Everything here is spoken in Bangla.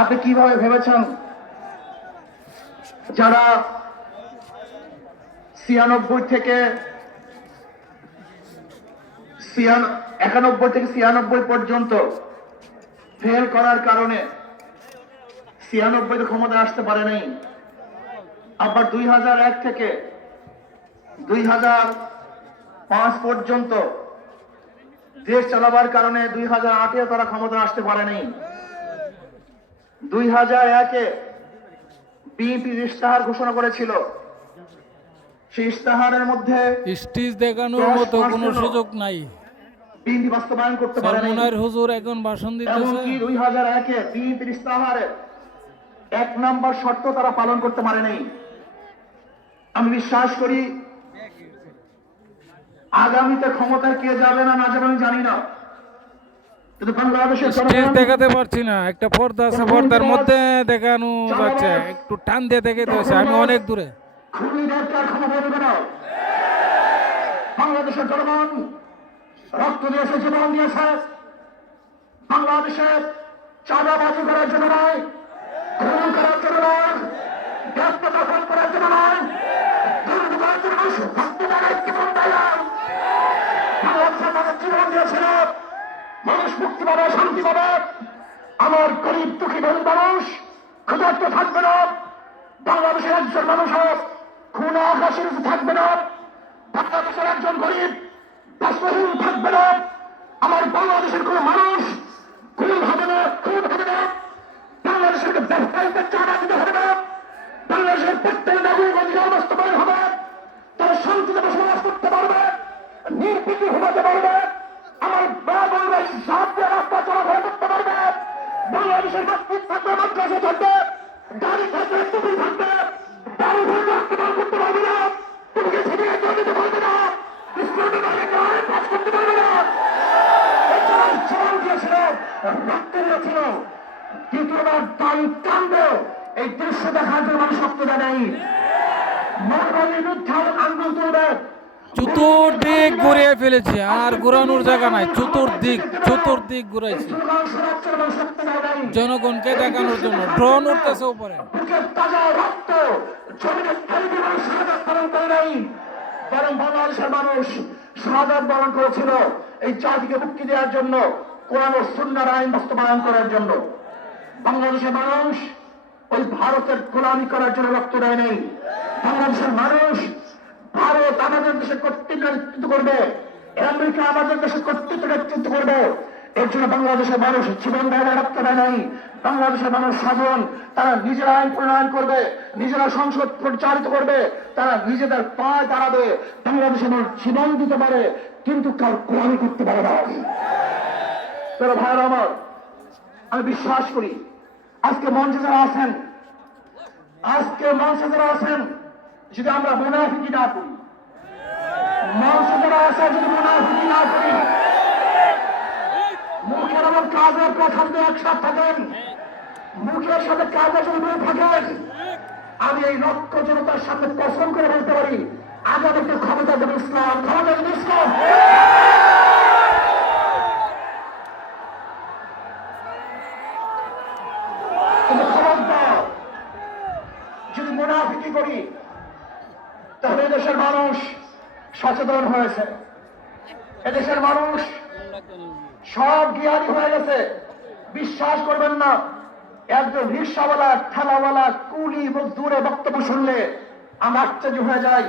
আপনি কিভাবে ভেবেছেন যারা 91 থেকে 96 পর্যন্ত ফেল করার কারণে 96 ক্ষমতায় আসতে পারে নাই, আবার 2001 থেকে 2005 পর্যন্ত দেশ চালাবার কারণে 2008-এ তারা ক্ষমতায় আসতে পারে নাই। 2001-এ বিএনপি ইশতেহার ঘোষণা করেছিল, সেই ইশতেহারের মধ্যে স্টেজ দেখানোর মতো কোনো সুযোগ নাই। বিএনপি বাস্তবায়ন করতে পারে নাই। সরমনার হুজুর এখন ভাষণ দিতেছে। এমনকি 2001-এ বিএনপির ইশতেহারে 1 নম্বর শর্ত তারা পালন করতে পারে নাই। আমি বিশ্বাস করি আগামীতে ক্ষমতায় কে যাবে না যাবে আমি জানি না, কিন্তু বাংলাদেশের স্টেজ দেখাতে পারছি না, একটা পর্দা আছে, পর্দার মধ্যে দেখানো যাচ্ছে, একটু টান দিয়ে দেখাতে হচ্ছে, আমি অনেক দূরে। খুনিদেরকে ক্ষমতা দেবে না। বাংলাদেশের জনগণ রক্ত দিয়েছে, জীবন দিয়েছে বাংলাদেশের চাঁদাবাজি করার জন্য নয়, খুন করার জন্য নয়, ব্যস্ত দখল করার জন্য নয়, দুর্নীতির জন্য জীবন দেয়। বাংলাদেশের মানুষ জীবন দিয়েছিল, মানুষ মুক্তি পাবে, শান্তি পাবে। আমার গরিব দুঃখী বহু মানুষ ক্ষুধার্ত থাকবে না, বাংলাদেশের একজন মানুষ খুন আকাশের থাকবে না, বাংলাদেশের একজন গরিব বাস্তবহীন থাকবে না, আমার বাংলাদেশের কোন মানুষ খুন হবে না, খুন হবে না, বাংলাদেশের ব্যবসায়ীদের চাঁদা দিতে হবে না, বাংলাদেশের প্রত্যেক নাগরিক অধিকার বাস্তবায়ন হবে, তারা শান্তিতে বসবাস করতে পারবে, নির্ভীতি ঘুমাতে পারবে, আমার বাংলাদেশ সাহায্যে রাস্তা চলাফেরা করতে পারবে, বাংলাদেশের মসজিদ থাকবে, মাদ্রাসা থাকবে, গাড়ি থাকবে, টুপি থাকবে, বাড়ি ঘর রাস্তা করতে পারবে না, তোমাকে ছেড়ে জল দিতে পারবে না, ইসলামী বাড়ি কাজ করতে পারবে না। জীবন দিয়েছিল, রক্ত দিয়েছিল, দ্বিতীয়বার দাড়ি টানবে, এই দৃশ্য দেখার জন্য মানুষ রক্ত দেয় নাই। মৌলবাদীর বিরুদ্ধে আন্দোলন তুলবে, চতুর্দিক ঘুরিয়ে ফেলেছে, আর ঘুরানোর জায়গা নাই। চতুর্দিক ঘুরাইছে জনগণকে দেখানোর জন্য। ড্রোন উঠতেছে উপরে। বরং বাংলাদেশের মানুষ শাহাদাত বরণ করেছিল এই জাতিকে মুক্তি দেওয়ার জন্য, কোরআন ও সুন্নাহর আইন বাস্তবায়ন করার জন্য। বাংলাদেশের মানুষ ওই ভারতের গোলামি করার জন্য রক্ত দেয় নাই। বাংলাদেশের মানুষ ভারত আমাদের দেশে কর্তৃত্ব নেতৃত্ব করবে, আমেরিকা আমাদের দেশে কর্তৃত্ব নেতৃত্ব করবে, এর জন্য বাংলাদেশের মানুষ জীবন দেয়, রক্ত দেয় নাই। বাংলাদেশের মানুষ সাধারণ, তারা নিজেরা আইন প্রণয়ন করবে, নিজেরা সংসদ পরিচালিত করবে, তারা নিজেদের পায়ে দাঁড়াবে। বাংলাদেশের মানুষ জীবন দিতে পারে, কিন্তু কার গোলামি করতে পারে না। তারা ভাইয়ের আমার, আমি বিশ্বাস করি আজকে মঞ্চে যারা আছেন, যদি আমরা মুনাফিকি না করি, মঞ্চে যারা আছে যদি মুনাফিকি না করি, মুখের এবং কাজের কথা যদি একসাথে থাকেন, মুখের সাথে কাজের যদি মিল থাকেন, আমি এই লক্ষ জনতার সামনে কসম করে বলতে পারি আগামীতে ক্ষমতা দেবে ইসলাম, ক্ষমতা দেবে ইসলাম। যদি মুনাফিকি করি তাহলে এদেশের মানুষ সচেতন হয়েছে, এদেশের মানুষ সব জ্ঞানী হয়ে গেছে। বিশ্বাস করবেন না, একজন রিক্সাওয়ালা, ঠেলাওয়ালা, কুলি মজদুরে বক্তব্য শুনলে আমরা আশ্চর্য হয়ে যাই।